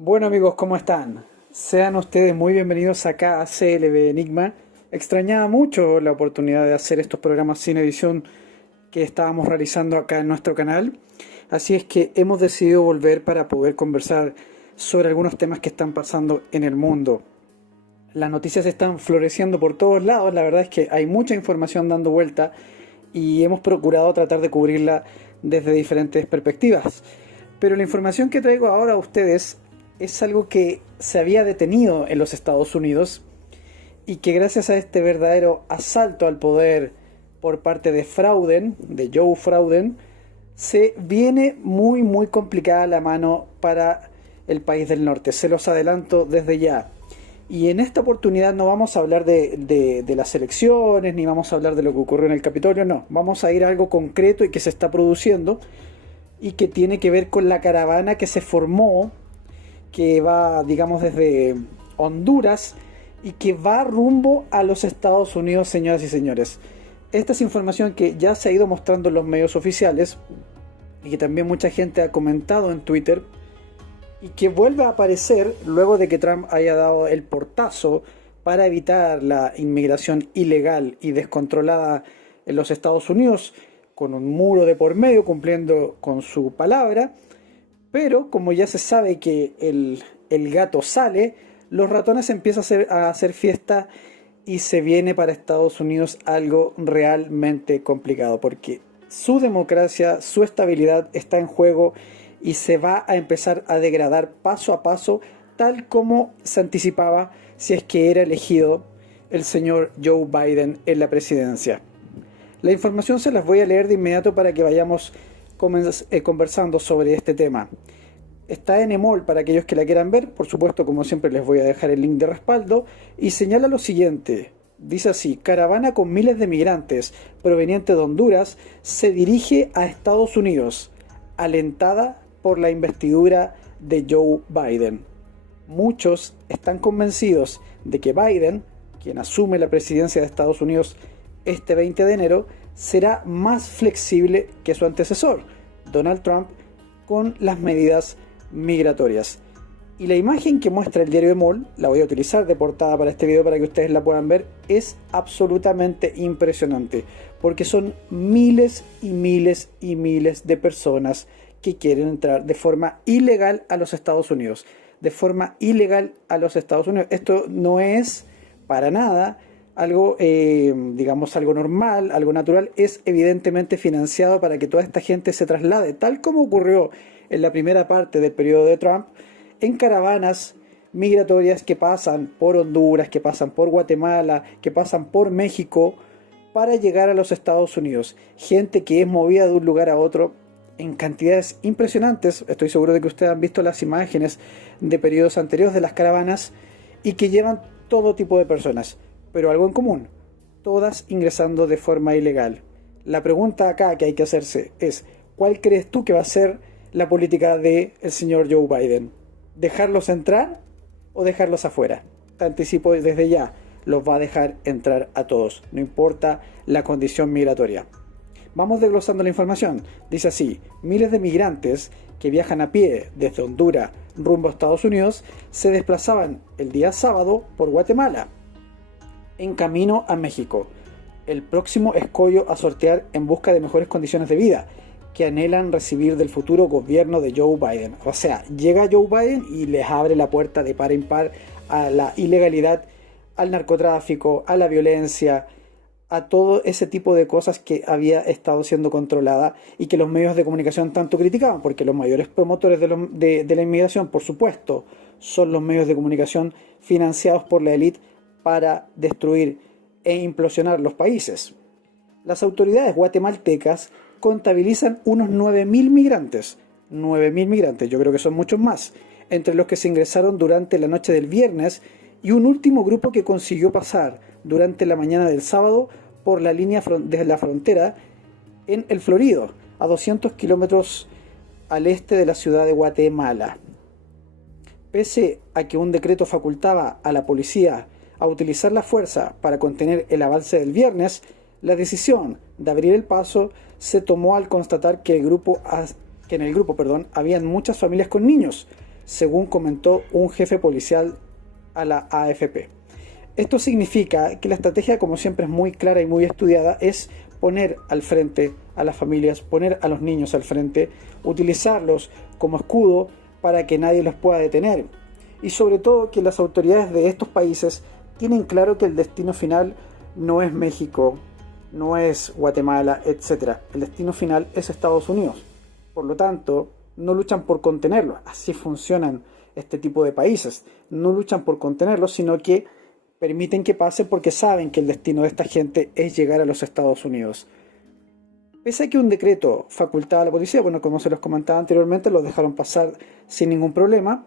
Bueno amigos, ¿cómo están? Sean ustedes muy bienvenidos acá a CLB Enigma. Extrañaba mucho la oportunidad de hacer estos programas sin edición que estábamos realizando acá en nuestro canal. Así es que hemos decidido volver para poder conversar sobre algunos temas que están pasando en el mundo. Las noticias están floreciendo por todos lados, la verdad es que hay mucha información dando vuelta y hemos procurado tratar de cubrirla desde diferentes perspectivas. Pero la información que traigo ahora a ustedes es algo que se había detenido en los Estados Unidos y que gracias a este verdadero asalto al poder por parte de Frauden, de Joe Frauden, se viene muy complicada la mano para el país del norte. Se los adelanto desde ya. Y en esta oportunidad no vamos a hablar de las elecciones, ni vamos a hablar de lo que ocurrió en el Capitolio, no. Vamos a ir a algo concreto y que se está produciendo y que tiene que ver con la caravana que se formó, que va, digamos, desde Honduras y que va rumbo a los Estados Unidos, señoras y señores. Esta es información que ya se ha ido mostrando en los medios oficiales y que también mucha gente ha comentado en Twitter y que vuelve a aparecer luego de que Trump haya dado el portazo para evitar la inmigración ilegal y descontrolada en los Estados Unidos, con un muro de por medio, cumpliendo con su palabra. Pero como ya se sabe que el gato sale, los ratones empiezan a hacer fiesta y se viene para Estados Unidos algo realmente complicado, porque su democracia, su estabilidad está en juego y se va a empezar a degradar paso a paso, tal como se anticipaba si es que era elegido el señor Joe Biden en la presidencia. La información se las voy a leer de inmediato para que vayamos conversando sobre este tema. Está en Emol para aquellos que la quieran ver, por supuesto, como siempre les voy a dejar el link de respaldo, y señala lo siguiente. Dice así: caravana con miles de migrantes provenientes de Honduras se dirige a Estados Unidos, alentada por la investidura de Joe Biden. Muchos están convencidos de que Biden, quien asume la presidencia de Estados Unidos este 20 de enero, será más flexible que su antecesor, Donald Trump, con las medidas migratorias. Y la imagen que muestra el diario Emol, la voy a utilizar de portada para este video para que ustedes la puedan ver, es absolutamente impresionante, porque son miles y miles y miles de personas que quieren entrar de forma ilegal a los Estados Unidos. De forma ilegal a los Estados Unidos. Esto no es para nada algo, digamos, algo normal, algo natural. Es evidentemente financiado para que toda esta gente se traslade, tal como ocurrió en la primera parte del periodo de Trump, en caravanas migratorias que pasan por Honduras, que pasan por Guatemala, que pasan por México, para llegar a los Estados Unidos. Gente que es movida de un lugar a otro en cantidades impresionantes. Estoy seguro de que ustedes han visto las imágenes de periodos anteriores de las caravanas y que llevan todo tipo de personas, pero algo en común: todas ingresando de forma ilegal. La pregunta acá que hay que hacerse es: ¿cuál crees tú que va a ser la política del señor Joe Biden? ¿Dejarlos entrar o dejarlos afuera? Te anticipo desde ya, los va a dejar entrar a todos, no importa la condición migratoria. Vamos desglosando la información. Dice así: miles de migrantes que viajan a pie desde Honduras rumbo a Estados Unidos se desplazaban el día sábado por Guatemala, en camino a México, el próximo escollo a sortear en busca de mejores condiciones de vida que anhelan recibir del futuro gobierno de Joe Biden. O sea, llega Joe Biden y les abre la puerta de par en par a la ilegalidad, al narcotráfico, a la violencia, a todo ese tipo de cosas que había estado siendo controlada y que los medios de comunicación tanto criticaban, porque los mayores promotores de la inmigración, por supuesto, son los medios de comunicación financiados por la élite para destruir e implosionar los países. Las autoridades guatemaltecas contabilizan unos 9.000 migrantes. 9.000 migrantes, yo creo que son muchos más, entre los que se ingresaron durante la noche del viernes y un último grupo que consiguió pasar durante la mañana del sábado por la línea desde la frontera en El Florido, a 200 kilómetros al este de la ciudad de Guatemala. Pese a que un decreto facultaba a la policía a utilizar la fuerza para contener el avance del viernes, la decisión de abrir el paso se tomó al constatar que en el grupo habían muchas familias con niños, según comentó un jefe policial a la AFP. Esto significa que la estrategia, como siempre es muy clara y muy estudiada, es poner al frente a las familias, poner a los niños al frente, utilizarlos como escudo para que nadie los pueda detener. Y sobre todo que las autoridades de estos países tienen claro que el destino final no es México, no es Guatemala, etc. El destino final es Estados Unidos. Por lo tanto, no luchan por contenerlo. Así funcionan este tipo de países. No luchan por contenerlo, sino que permiten que pase porque saben que el destino de esta gente es llegar a los Estados Unidos. Pese a que un decreto facultaba a la policía, bueno, como se los comentaba anteriormente, los dejaron pasar sin ningún problema.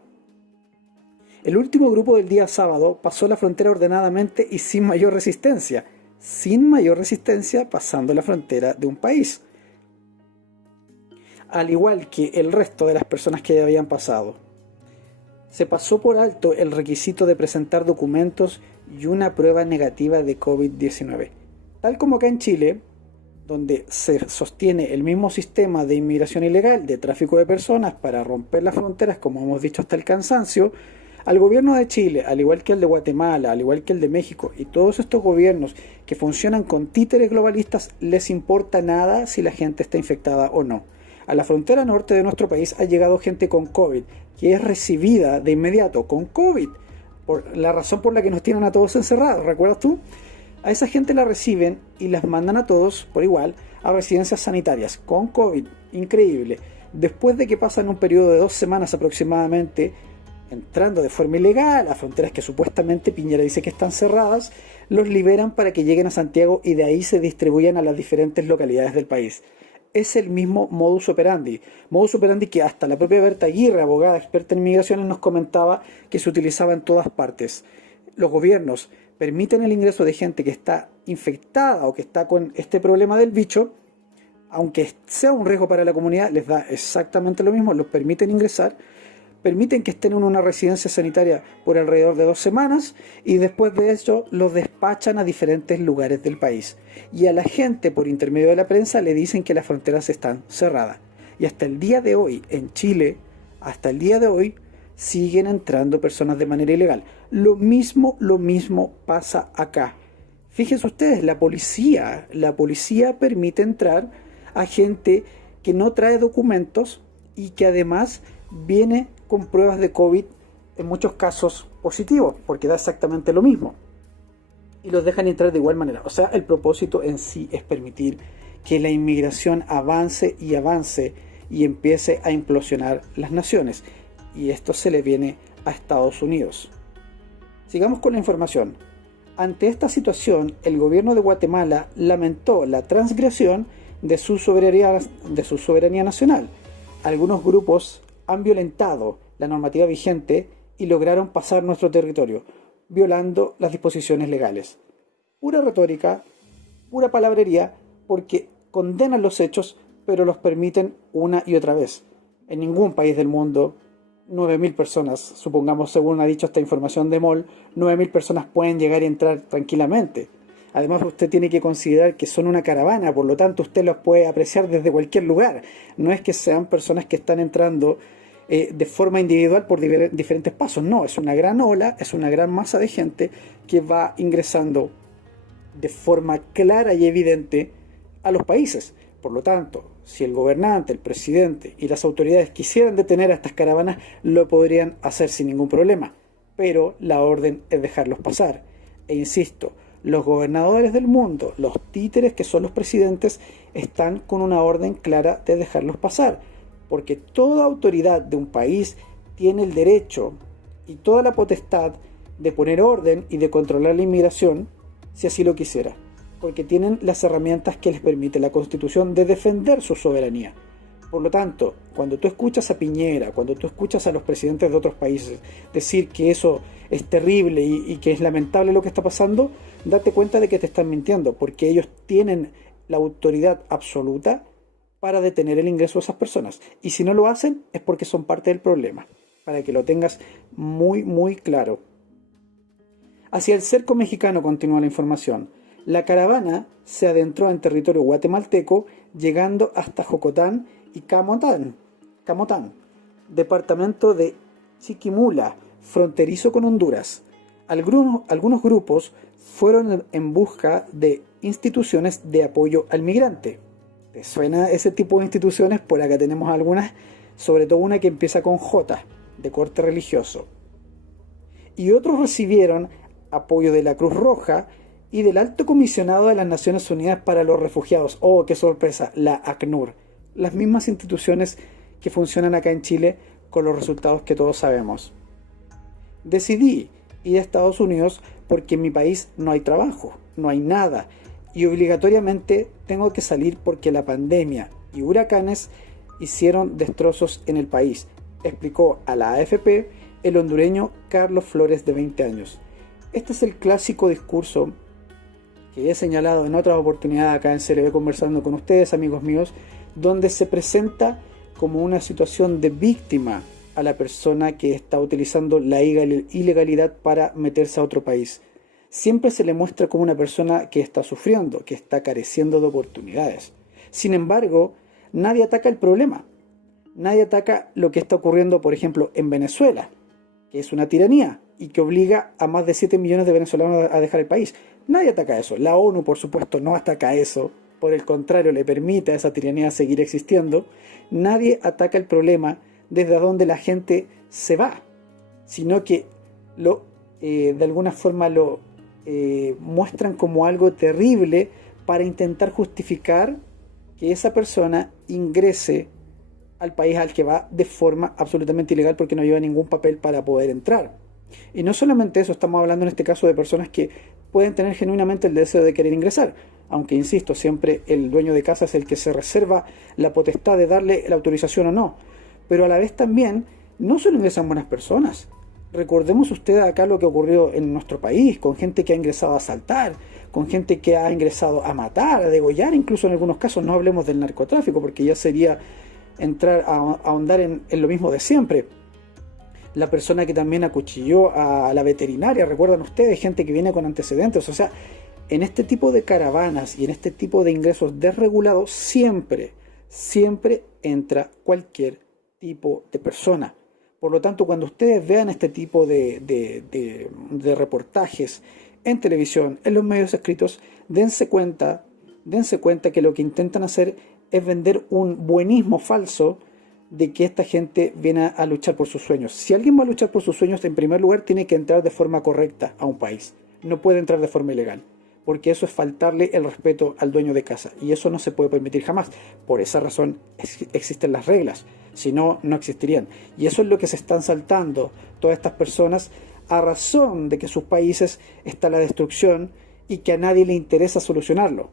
El último grupo del día sábado pasó la frontera ordenadamente y sin mayor resistencia. Sin mayor resistencia pasando la frontera de un país. Al igual que el resto de las personas que ya habían pasado. Se pasó por alto el requisito de presentar documentos y una prueba negativa de COVID-19. Tal como acá en Chile, donde se sostiene el mismo sistema de inmigración ilegal, de tráfico de personas para romper las fronteras, como hemos dicho hasta el cansancio, al gobierno de Chile, al igual que el de Guatemala, al igual que el de México y todos estos gobiernos que funcionan con títeres globalistas, les importa nada si la gente está infectada o no. A la frontera norte de nuestro país ha llegado gente con COVID, que es recibida de inmediato con COVID, por la razón por la que nos tienen a todos encerrados, ¿recuerdas tú? A esa gente la reciben y las mandan a todos, por igual, a residencias sanitarias con COVID. Increíble. Después de que pasan un periodo de 2 semanas aproximadamente, entrando de forma ilegal a fronteras que supuestamente Piñera dice que están cerradas, los liberan para que lleguen a Santiago y de ahí se distribuyan a las diferentes localidades del país. Es el mismo modus operandi que hasta la propia Berta Aguirre, abogada experta en inmigraciones, nos comentaba que se utilizaba en todas partes. Los gobiernos permiten el ingreso de gente que está infectada o que está con este problema del bicho, aunque sea un riesgo para la comunidad, les da exactamente lo mismo, los permiten ingresar, permiten que estén en una residencia sanitaria por alrededor de 2 semanas y después de eso los despachan a diferentes lugares del país. Y a la gente por intermedio de la prensa le dicen que las fronteras están cerradas. Y hasta el día de hoy, en Chile, hasta el día de hoy, siguen entrando personas de manera ilegal. Lo mismo pasa acá. Fíjense ustedes, la policía permite entrar a gente que no trae documentos y que además viene con pruebas de COVID, en muchos casos positivos, porque da exactamente lo mismo. Y los dejan entrar de igual manera. O sea, el propósito en sí es permitir que la inmigración avance y empiece a implosionar las naciones. Y esto se le viene a Estados Unidos. Sigamos con la información. Ante esta situación, el gobierno de Guatemala lamentó la transgresión de su soberanía nacional. Algunos grupos han violentado la normativa vigente y lograron pasar nuestro territorio, violando las disposiciones legales. Pura retórica, pura palabrería, porque condenan los hechos, pero los permiten una y otra vez. En ningún país del mundo, 9.000 personas, supongamos, según ha dicho esta información de MOL, 9.000 personas pueden llegar y entrar tranquilamente. Además, usted tiene que considerar que son una caravana, por lo tanto usted los puede apreciar desde cualquier lugar. No es que sean personas que están entrando de forma individual por diferentes pasos. No, es una gran ola, es una gran masa de gente que va ingresando de forma clara y evidente a los países. Por lo tanto, si el gobernante, el presidente y las autoridades quisieran detener a estas caravanas, lo podrían hacer sin ningún problema. Pero la orden es dejarlos pasar. E insisto, los gobernadores del mundo, los títeres que son los presidentes, están con una orden clara de dejarlos pasar. Porque toda autoridad de un país tiene el derecho y toda la potestad de poner orden y de controlar la inmigración si así lo quisiera. Porque tienen las herramientas que les permite la Constitución de defender su soberanía. Por lo tanto, cuando tú escuchas a Piñera, cuando tú escuchas a los presidentes de otros países decir que eso es terrible y que es lamentable lo que está pasando, date cuenta de que te están mintiendo, porque ellos tienen la autoridad absoluta para detener el ingreso de esas personas. Y si no lo hacen, es porque son parte del problema, para que lo tengas muy claro. Hacia el cerco mexicano continúa la información. La caravana se adentró en territorio guatemalteco, llegando hasta Jocotán y Camotán, departamento de Chiquimula, fronterizo con Honduras. Algunos grupos fueron en busca de instituciones de apoyo al migrante. ¿Te suena ese tipo de instituciones? Por acá tenemos algunas, sobre todo una que empieza con J, de corte religioso. Y otros recibieron apoyo de la Cruz Roja y del Alto Comisionado de las Naciones Unidas para los Refugiados. ¡Oh, qué sorpresa! La ACNUR. Las mismas instituciones que funcionan acá en Chile con los resultados que todos sabemos. Decidí ir a Estados Unidos porque en mi país no hay trabajo, no hay nada, y obligatoriamente tengo que salir porque la pandemia y huracanes hicieron destrozos en el país, explicó a la AFP el hondureño Carlos Flores, de 20 años. Este es el clásico discurso que he señalado en otras oportunidades acá en CLB conversando con ustedes, amigos míos, donde se presenta como una situación de víctima a la persona que está utilizando la ilegalidad para meterse a otro país. Siempre se le muestra como una persona que está sufriendo, que está careciendo de oportunidades. Sin embargo, nadie ataca el problema. Nadie ataca lo que está ocurriendo, por ejemplo, en Venezuela, que es una tiranía y que obliga a más de 7 millones de venezolanos a dejar el país. Nadie ataca eso. La ONU, por supuesto, no ataca eso. Por el contrario, le permite a esa tiranía seguir existiendo. Nadie ataca el problema desde donde la gente se va, sino que de alguna forma lo muestran como algo terrible para intentar justificar que esa persona ingrese al país al que va de forma absolutamente ilegal porque no lleva ningún papel para poder entrar. Y no solamente eso, estamos hablando en este caso de personas que pueden tener genuinamente el deseo de querer ingresar, aunque insisto, siempre el dueño de casa es el que se reserva la potestad de darle la autorización o no, pero a la vez también no solo ingresan buenas personas. Recordemos ustedes acá lo que ocurrió en nuestro país, con gente que ha ingresado a asaltar, con gente que ha ingresado a matar, a degollar, incluso en algunos casos. No hablemos del narcotráfico, porque ya sería entrar a ahondar en lo mismo de siempre. La persona que también acuchilló a la veterinaria, recuerdan ustedes, gente que viene con antecedentes. O sea, en este tipo de caravanas y en este tipo de ingresos desregulados, siempre entra cualquier tipo de persona. Por lo tanto, cuando ustedes vean este tipo de reportajes en televisión, en los medios escritos, dense cuenta que lo que intentan hacer es vender un buenismo falso de que esta gente viene a luchar por sus sueños. Si alguien va a luchar por sus sueños, en primer lugar tiene que entrar de forma correcta a un país. No puede entrar de forma ilegal, porque eso es faltarle el respeto al dueño de casa, y eso no se puede permitir jamás. Por esa razón existen las reglas, si no, no existirían. Y eso es lo que se están saltando todas estas personas a razón de que sus países está la destrucción y que a nadie le interesa solucionarlo.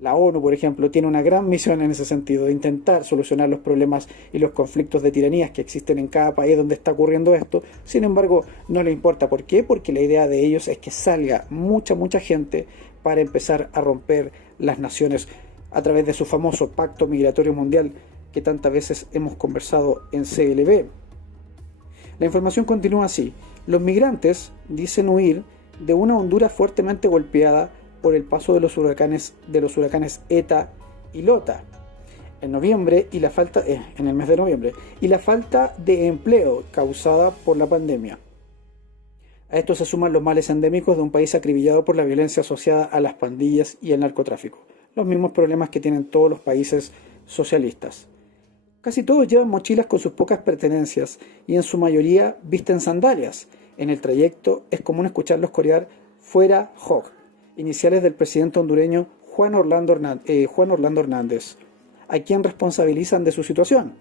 La ONU, por ejemplo, tiene una gran misión en ese sentido, de intentar solucionar los problemas y los conflictos de tiranías que existen en cada país donde está ocurriendo esto. Sin embargo, no le importa. ¿Por qué? Porque la idea de ellos es que salga mucha gente para empezar a romper las naciones a través de su famoso Pacto Migratorio Mundial que tantas veces hemos conversado en CLB. La información continúa así. Los migrantes dicen huir de una Honduras fuertemente golpeada por el paso de los huracanes ETA y LOTA en el mes de noviembre, y la falta de empleo causada por la pandemia. A esto se suman los males endémicos de un país acribillado por la violencia asociada a las pandillas y el narcotráfico, los mismos problemas que tienen todos los países socialistas. Casi todos llevan mochilas con sus pocas pertenencias y en su mayoría visten sandalias. En el trayecto es común escucharlos corear "Fuera Hog", iniciales del presidente hondureño Juan Orlando Hernández, a quien responsabilizan de su situación.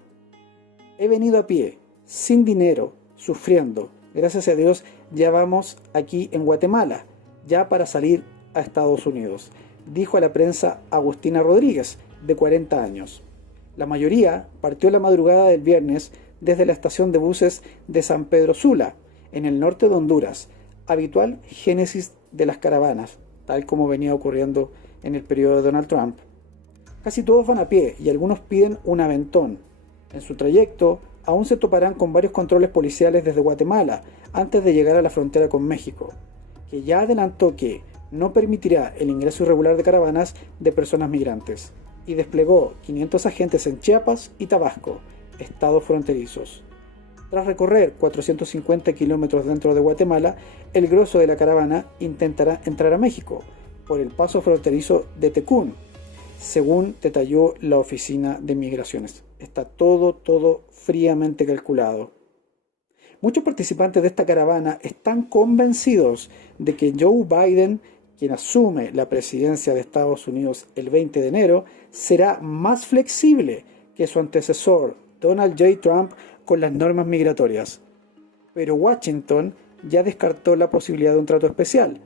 He venido a pie, sin dinero, sufriendo. Gracias a Dios ya vamos aquí en Guatemala, ya para salir a Estados Unidos, dijo a la prensa Agustina Rodríguez, de 40 años. La mayoría partió la madrugada del viernes desde la estación de buses de San Pedro Sula, en el norte de Honduras, habitual génesis de las caravanas, tal como venía ocurriendo en el periodo de Donald Trump. Casi todos van a pie y algunos piden un aventón. En su trayecto aún se toparán con varios controles policiales desde Guatemala antes de llegar a la frontera con México, que ya adelantó que no permitirá el ingreso irregular de caravanas de personas migrantes, y desplegó 500 agentes en Chiapas y Tabasco, estados fronterizos. Tras recorrer 450 kilómetros dentro de Guatemala, el grosso de la caravana intentará entrar a México por el paso fronterizo de Tecún, según detalló la Oficina de Migraciones. Está todo fríamente calculado. Muchos participantes de esta caravana están convencidos de que Joe Biden, quien asume la presidencia de Estados Unidos el 20 de enero, será más flexible que su antecesor, Donald J. Trump, con las normas migratorias. Pero Washington ya descartó la posibilidad de un trato especial.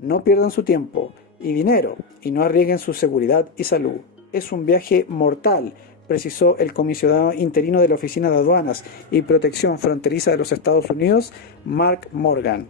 No pierdan su tiempo y dinero y no arriesguen su seguridad y salud. Es un viaje mortal, precisó el comisionado interino de la Oficina de Aduanas y Protección Fronteriza de los Estados Unidos, Mark Morgan.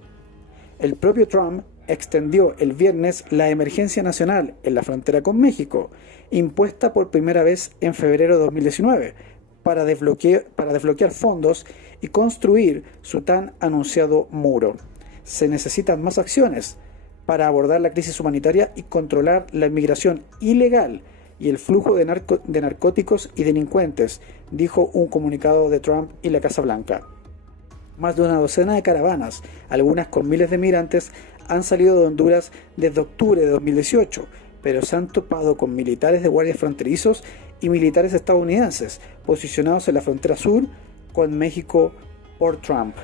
El propio Trump extendió el viernes la emergencia nacional en la frontera con México, impuesta por primera vez en febrero de 2019, para desbloquear fondos y construir su tan anunciado muro. Se necesitan más acciones para abordar la crisis humanitaria y controlar la inmigración ilegal y el flujo de narcóticos y delincuentes, dijo un comunicado de Trump y la Casa Blanca. Más de una docena de caravanas, algunas con miles de migrantes, han salido de Honduras desde octubre de 2018, pero se han topado con militares de guardias fronterizos y militares estadounidenses posicionados en la frontera sur con México por Trump.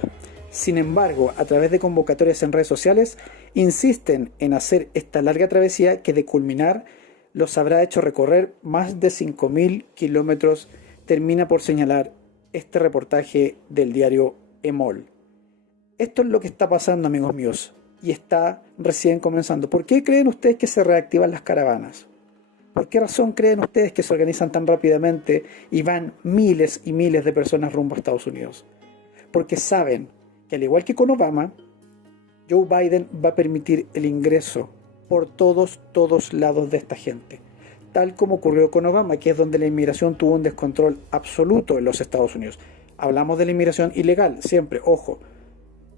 Sin embargo, a través de convocatorias en redes sociales, insisten en hacer esta larga travesía que de culminar los habrá hecho recorrer más de 5.000 kilómetros, termina por señalar este reportaje del diario EMOL. Esto es lo que está pasando, amigos míos, y está recién comenzando. ¿Por qué creen ustedes que se reactivan las caravanas? ¿Por qué razón creen ustedes que se organizan tan rápidamente y van miles y miles de personas rumbo a Estados Unidos? Porque saben que, al igual que con Obama, Joe Biden va a permitir el ingreso por todos lados de esta gente, tal como ocurrió con Obama, que es donde la inmigración tuvo un descontrol absoluto en los Estados Unidos. Hablamos de la inmigración ilegal, siempre, ojo.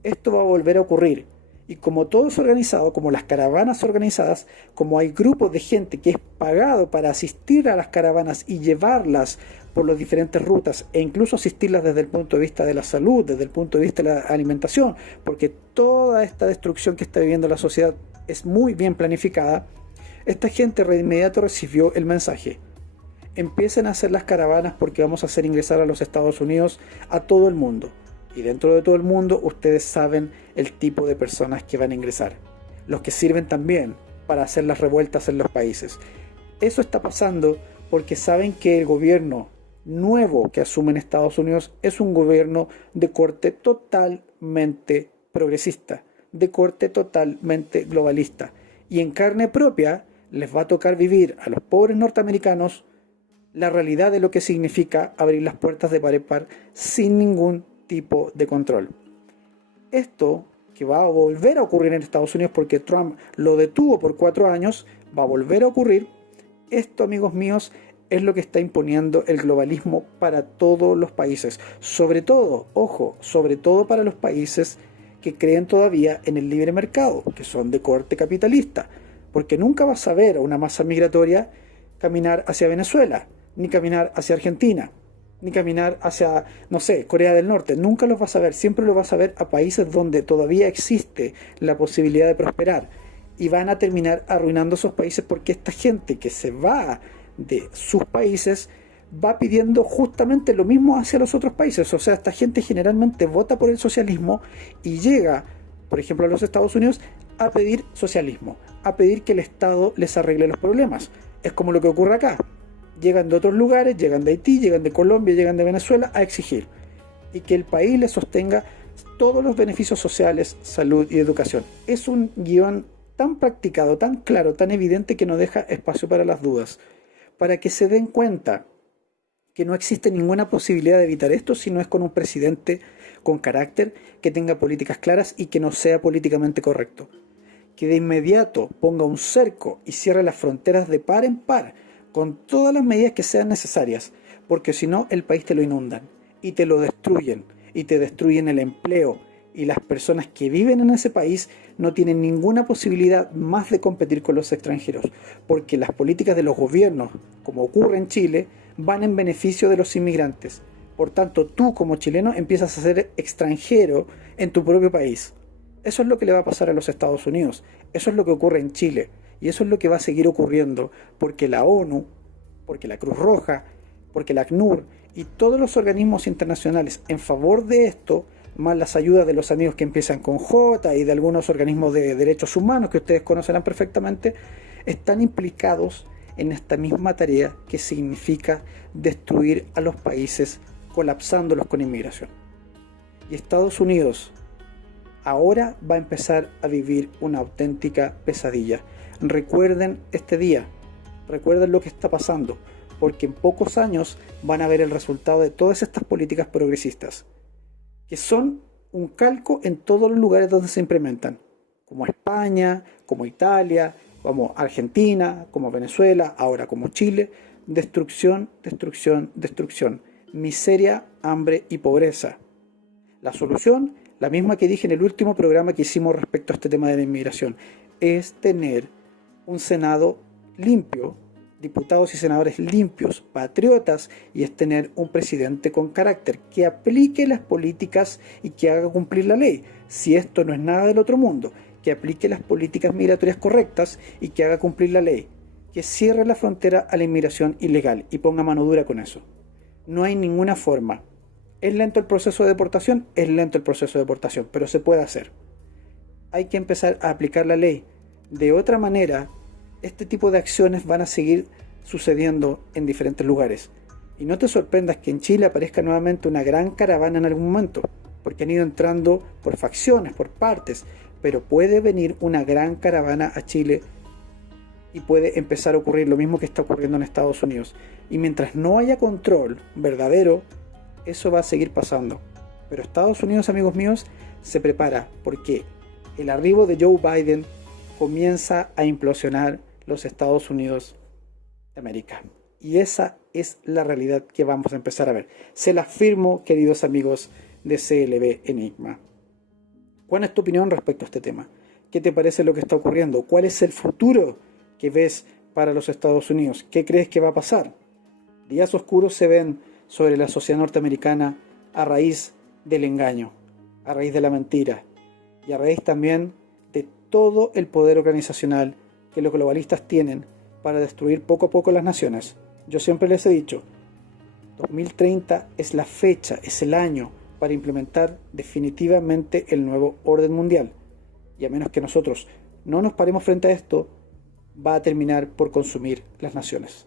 Esto va a volver a ocurrir. Y como todo es organizado, como las caravanas organizadas, como hay grupos de gente que es pagado para asistir a las caravanas y llevarlas por las diferentes rutas e incluso asistirlas desde el punto de vista de la salud, desde el punto de vista de la alimentación, porque toda esta destrucción que está viviendo la sociedad es muy bien planificada, esta gente de inmediato recibió el mensaje. Empiecen a hacer las caravanas porque vamos a hacer ingresar a los Estados Unidos a todo el mundo. Y dentro de todo el mundo ustedes saben el tipo de personas que van a ingresar. Los que sirven también para hacer las revueltas en los países. Eso está pasando porque saben que el gobierno nuevo que asume en Estados Unidos es un gobierno de corte totalmente progresista, de corte totalmente globalista. Y en carne propia les va a tocar vivir a los pobres norteamericanos la realidad de lo que significa abrir las puertas de par en par sin ningún tipo de control. Esto que va a volver a ocurrir en Estados Unidos porque Trump lo detuvo por 4 años, va a volver a ocurrir. Esto, amigos míos, es lo que está imponiendo el globalismo para todos los países. Sobre todo, ojo, sobre todo para los países que creen todavía en el libre mercado, que son de corte capitalista. Porque nunca vas a ver a una masa migratoria caminar hacia Venezuela, ni caminar hacia Argentina, ni caminar hacia, no sé, Corea del Norte. Nunca los vas a ver, siempre los vas a ver a países donde todavía existe la posibilidad de prosperar. Y van a terminar arruinando esos países porque esta gente que se va de sus países va pidiendo justamente lo mismo hacia los otros países. O sea, esta gente generalmente vota por el socialismo y llega, por ejemplo, a los Estados Unidos a pedir socialismo, a pedir que el Estado les arregle los problemas. Es como lo que ocurre acá. Llegan de otros lugares, llegan de Haití, llegan de Colombia, llegan de Venezuela a exigir. Y que el país les sostenga todos los beneficios sociales, salud y educación. Es un guión tan practicado, tan claro, tan evidente que no deja espacio para las dudas. Para que se den cuenta que no existe ninguna posibilidad de evitar esto si no es con un presidente con carácter, que tenga políticas claras y que no sea políticamente correcto. Que de inmediato ponga un cerco y cierre las fronteras de par en par, con todas las medidas que sean necesarias, porque si no el país te lo inundan y te lo destruyen, y te destruyen el empleo, y las personas que viven en ese país no tienen ninguna posibilidad más de competir con los extranjeros, porque las políticas de los gobiernos, como ocurre en Chile, van en beneficio de los inmigrantes, Por tanto, tú como chileno empiezas a ser extranjero en tu propio país. Eso es lo que le va a pasar a los Estados Unidos. Eso es lo que ocurre en Chile. Y eso es lo que va a seguir ocurriendo porque la ONU, porque la Cruz Roja, porque la ACNUR y todos los organismos internacionales en favor de esto, más las ayudas de los amigos que empiezan con J y de algunos organismos de derechos humanos que ustedes conocerán perfectamente, están implicados en esta misma tarea que significa destruir a los países colapsándolos con inmigración. Y Estados Unidos ahora va a empezar a vivir una auténtica pesadilla. Recuerden este día, recuerden lo que está pasando, porque en pocos años van a ver el resultado de todas estas políticas progresistas, que son un calco en todos los lugares donde se implementan, como España, como Italia, como Argentina, como Venezuela, ahora como Chile. Destrucción, destrucción, destrucción, miseria, hambre y pobreza. La solución, la misma que dije en el último programa que hicimos respecto a este tema de la inmigración, es tener un Senado limpio, diputados y senadores limpios, patriotas, y es tener un presidente con carácter que aplique las políticas y que haga cumplir la ley. Si esto no es nada del otro mundo, que aplique las políticas migratorias correctas y que haga cumplir la ley, que cierre la frontera a la inmigración ilegal y ponga mano dura con eso. No hay ninguna forma. ¿Es lento el proceso de deportación? Es lento el proceso de deportación, pero se puede hacer. Hay que empezar a aplicar la ley. De otra manera, este tipo de acciones van a seguir sucediendo en diferentes lugares. Y no te sorprendas que en Chile aparezca nuevamente una gran caravana en algún momento, porque han ido entrando por facciones, por partes, pero puede venir una gran caravana a Chile y puede empezar a ocurrir lo mismo que está ocurriendo en Estados Unidos. Y mientras no haya control verdadero, eso va a seguir pasando. Pero Estados Unidos, amigos míos, se prepara porque el arribo de Joe Biden comienza a implosionar los Estados Unidos de América. Y esa es la realidad que vamos a empezar a ver. Se la afirmo, queridos amigos de CLB Enigma. ¿Cuál es tu opinión respecto a este tema? ¿Qué te parece lo que está ocurriendo? ¿Cuál es el futuro que ves para los Estados Unidos? ¿Qué crees que va a pasar? Días oscuros se ven sobre la sociedad norteamericana a raíz del engaño, a raíz de la mentira y a raíz también de todo el poder organizacional que los globalistas tienen para destruir poco a poco las naciones. Yo siempre les he dicho, 2030 es la fecha, es el año para implementar definitivamente el nuevo orden mundial. Y a menos que nosotros no nos paremos frente a esto, va a terminar por consumir las naciones.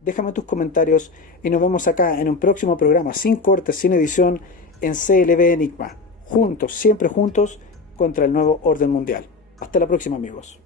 Déjame tus comentarios y nos vemos acá en un próximo programa sin cortes, sin edición, en CLB Enigma. Juntos, siempre juntos, contra el nuevo orden mundial. Hasta la próxima, amigos.